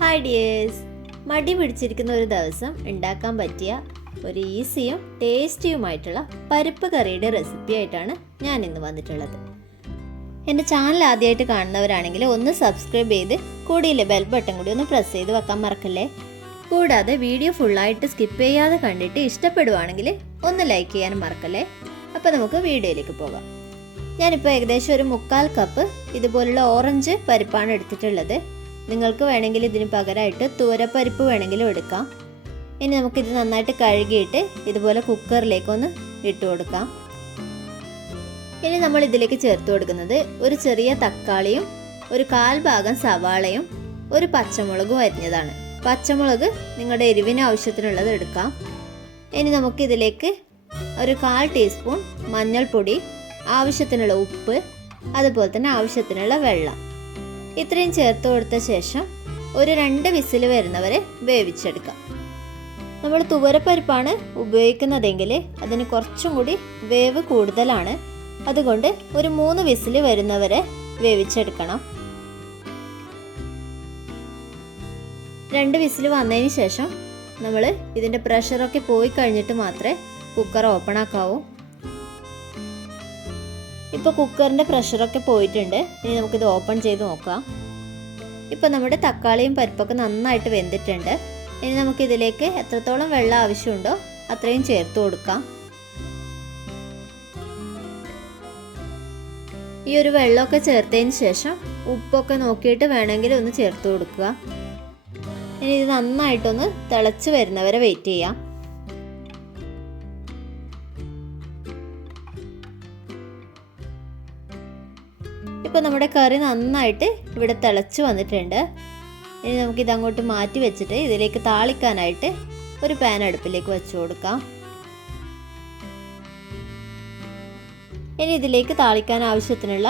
Hi dears മടി പിടിച്ചിരിക്കുന്ന ഒരു ദിവസം ഉണ്ടാക്കാൻ പറ്റിയ ഒരു ഈസിയും ടേസ്റ്റിയുമായിട്ടുള്ള പരിപ്പ് കറിയുടെ റെസിപ്പി ആയിട്ടാണ് ഞാൻ ഇന്ന് വന്നിട്ടുള്ളത്. എന്റെ ചാനൽ ആദ്യമായിട്ട് കാണുന്നവരാണെങ്കിൽ ഒന്ന് സബ്സ്ക്രൈബ് ചെയ്ത് കൂടിയില്ലേ ബെൽ ബട്ടൺ കൂടി ഒന്ന് പ്രസ് ചെയ്ത് വെക്കാൻ മറക്കല്ലേ? കൂടാതെ വീഡിയോ ഫുള്ളായിട്ട് സ്കിപ്പ് ചെയ്യാതെ കണ്ടിട്ട് ഇഷ്ടപ്പെടുവാണെങ്കിൽ ഒന്ന് ലൈക്ക് ചെയ്യാനും മറക്കല്ലേ? അപ്പോൾ നമുക്ക് വീഡിയോയിലേക്ക് പോകാം. ഞാനിപ്പോൾ ഏകദേശം ഒരു മുക്കാൽ കപ്പ് ഇതുപോലുള്ള ഓറഞ്ച് പരിപ്പാണ് എടുത്തിട്ടുള്ളത്. നിങ്ങൾക്ക് വേണമെങ്കിൽ ഇതിന് പകരമായിട്ട് തൂരപ്പരിപ്പ് വേണമെങ്കിലും എടുക്കാം. ഇനി നമുക്കിത് നന്നായിട്ട് കഴുകിയിട്ട് ഇതുപോലെ കുക്കറിലേക്കൊന്ന് ഇട്ട് കൊടുക്കാം. ഇനി നമ്മൾ ഇതിലേക്ക് ചേർത്ത് കൊടുക്കുന്നത് ഒരു ചെറിയ തക്കാളിയും ഒരു കാൽ ഭാഗം സവാളയും ഒരു പച്ചമുളകും അരിഞ്ഞതാണ്. പച്ചമുളക് നിങ്ങളുടെ എരിവിന് ആവശ്യത്തിനുള്ളത് എടുക്കാം. ഇനി നമുക്കിതിലേക്ക് ഒരു കാൽ ടീസ്പൂൺ മഞ്ഞൾപ്പൊടി ആവശ്യത്തിനുള്ള ഉപ്പ് അതുപോലെ തന്നെ ആവശ്യത്തിനുള്ള വെള്ളം. ഇത്രയും ചേർത്ത് കൊടുത്ത ശേഷം ഒരു രണ്ട് വിസിൽ വരുന്നവരെ വേവിച്ചെടുക്കാം. നമ്മൾ തുവരപ്പരിപ്പാണ് ഉപയോഗിക്കുന്നതെങ്കിൽ അതിന് കുറച്ചും കൂടി വേവ് കൂടുതലാണ്. അതുകൊണ്ട് ഒരു മൂന്ന് വിസിൽ വരുന്നവരെ വേവിച്ചെടുക്കണം. രണ്ട് വിസിൽ വന്നതിന് ശേഷം നമ്മൾ ഇതിന്റെ പ്രഷറൊക്കെ പോയി കഴിഞ്ഞിട്ട് മാത്രമേ കുക്കർ ഓപ്പൺ ആക്കാവൂ. ഇപ്പോൾ കുക്കറിന്റെ പ്രഷറൊക്കെ പോയിട്ടുണ്ട്. ഇനി നമുക്കിത് ഓപ്പൺ ചെയ്ത് നോക്കാം. ഇപ്പോൾ നമ്മുടെ തക്കാളിയും പരിപ്പൊക്കെ നന്നായിട്ട് വെന്തിട്ടുണ്ട്. ഇനി നമുക്കിതിലേക്ക് എത്രത്തോളം വെള്ളം ആവശ്യമുണ്ടോ അത്രയും ചേർത്ത് കൊടുക്കാം. ഈ ഒരു വെള്ളമൊക്കെ ചേർത്തതിന് ശേഷം ഉപ്പൊക്കെ നോക്കിയിട്ട് വേണമെങ്കിൽ ഒന്ന് ചേർത്ത് കൊടുക്കുക. ഇനി ഇത് നന്നായിട്ടൊന്ന് തിളച്ച് വരുന്നവരെ വെയിറ്റ് ചെയ്യാം. ഇപ്പോൾ നമ്മുടെ കറി നന്നായിട്ട് ഇവിടെ തിളച്ച് വന്നിട്ടുണ്ട്. ഇനി നമുക്കിത് അങ്ങോട്ട് മാറ്റി വെച്ചിട്ട് ഇതിലേക്ക് താളിക്കാനായിട്ട് ഒരു പാൻ അടുപ്പിലേക്ക് വെച്ച് കൊടുക്കാം. ഇനി ഇതിലേക്ക് താളിക്കാൻ ആവശ്യത്തിനുള്ള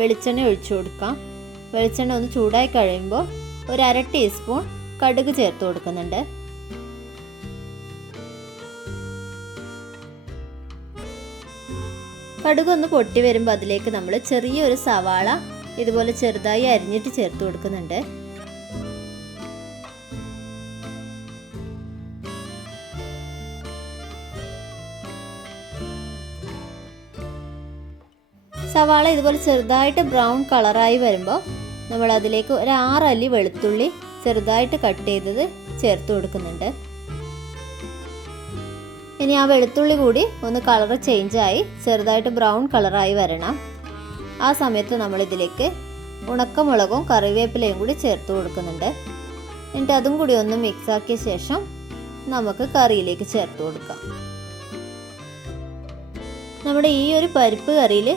വെളിച്ചെണ്ണ ഒഴിച്ചു കൊടുക്കാം. വെളിച്ചെണ്ണ ഒന്ന് ചൂടായി കഴിയുമ്പോൾ ഒരു അര ടീസ്പൂൺ കടുക് ചേർത്ത് കൊടുക്കുന്നുണ്ട്. കടുക് ഒന്ന് പൊട്ടി വരുമ്പോൾ അതിലേക്ക് നമ്മൾ ചെറിയൊരു സവാള ഇതുപോലെ ചെറുതായി അരിഞ്ഞിട്ട് ചേർത്ത് കൊടുക്കുന്നുണ്ട്. സവാള ഇതുപോലെ ചെറുതായിട്ട് ബ്രൗൺ കളറായി വരുമ്പോൾ നമ്മൾ അതിലേക്ക് ഒരു ആറല്ലി വെളുത്തുള്ളി ചെറുതായിട്ട് കട്ട് ചെയ്തത് ചേർത്ത് കൊടുക്കുന്നുണ്ട്. ഇനി ആ വെളുത്തുള്ളി കൂടി ഒന്ന് കളർ ചേഞ്ചായി ചെറുതായിട്ട് ബ്രൗൺ കളറായി വരണം. ആ സമയത്ത് നമ്മളിതിലേക്ക് ഉണക്കമുളകും കറിവേപ്പിലയും കൂടി ചേർത്ത് കൊടുക്കുന്നുണ്ട്. എന്നിട്ട് അതും കൂടി ഒന്ന് മിക്സാക്കിയ ശേഷം നമുക്ക് കറിയിലേക്ക് ചേർത്ത് കൊടുക്കാം. നമ്മുടെ ഈ ഒരു പരിപ്പ് കറിയിൽ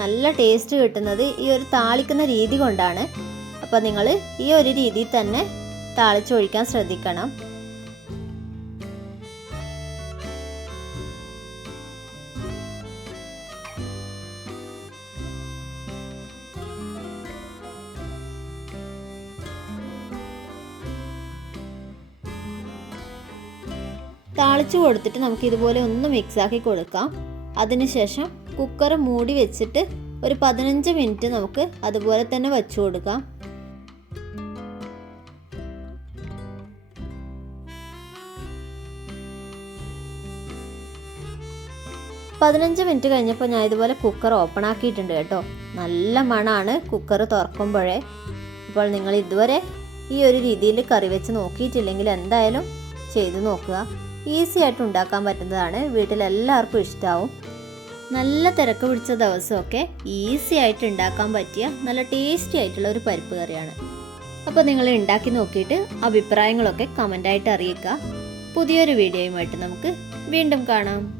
നല്ല ടേസ്റ്റ് കിട്ടുന്നത് ഈ ഒരു താളിക്കുന്ന രീതി കൊണ്ടാണ്. അപ്പോൾ നിങ്ങൾ ഈ ഒരു രീതിയിൽ തന്നെ താളിച്ചൊഴിക്കാൻ ശ്രദ്ധിക്കണം. താളിച്ചു കൊടുത്തിട്ട് നമുക്ക് ഇതുപോലെ ഒന്ന് മിക്സ് ആക്കി കൊടുക്കാം. അതിനുശേഷം കുക്കർ മൂടി വെച്ചിട്ട് ഒരു പതിനഞ്ച് മിനിറ്റ് നമുക്ക് അതുപോലെ തന്നെ വെച്ചു കൊടുക്കാം. പതിനഞ്ച് മിനിറ്റ് കഴിഞ്ഞപ്പോൾ ഞാൻ ഇതുപോലെ കുക്കർ ഓപ്പൺ ആക്കിയിട്ടുണ്ട് കേട്ടോ. നല്ല മണമാണ് കുക്കർ തുറക്കുമ്പോഴേ. അപ്പോൾ നിങ്ങൾ ഇതുവരെ ഈ ഒരു രീതിയിൽ കറി വെച്ച് നോക്കിയിട്ടില്ലെങ്കിൽ എന്തായാലും ചെയ്തു നോക്കുക. ഈസി ആയിട്ട് ഉണ്ടാക്കാൻ പറ്റുന്നതാണ്. വീട്ടിലെല്ലാവർക്കും ഇഷ്ടമാവും നല്ല തിരക്ക് പിടിച്ച ദിവസമൊക്കെ ഈസി ആയിട്ട് ഉണ്ടാക്കാൻ പറ്റിയ നല്ല ടേസ്റ്റി ആയിട്ടുള്ള ഒരു പരിപ്പ് കറിയാണ്. അപ്പോൾ നിങ്ങൾ ഉണ്ടാക്കി നോക്കിയിട്ട് അഭിപ്രായങ്ങളൊക്കെ കമന്റായിട്ട് അറിയിക്കുക. പുതിയൊരു വീഡിയോയുമായിട്ട് നമുക്ക് വീണ്ടും കാണാം.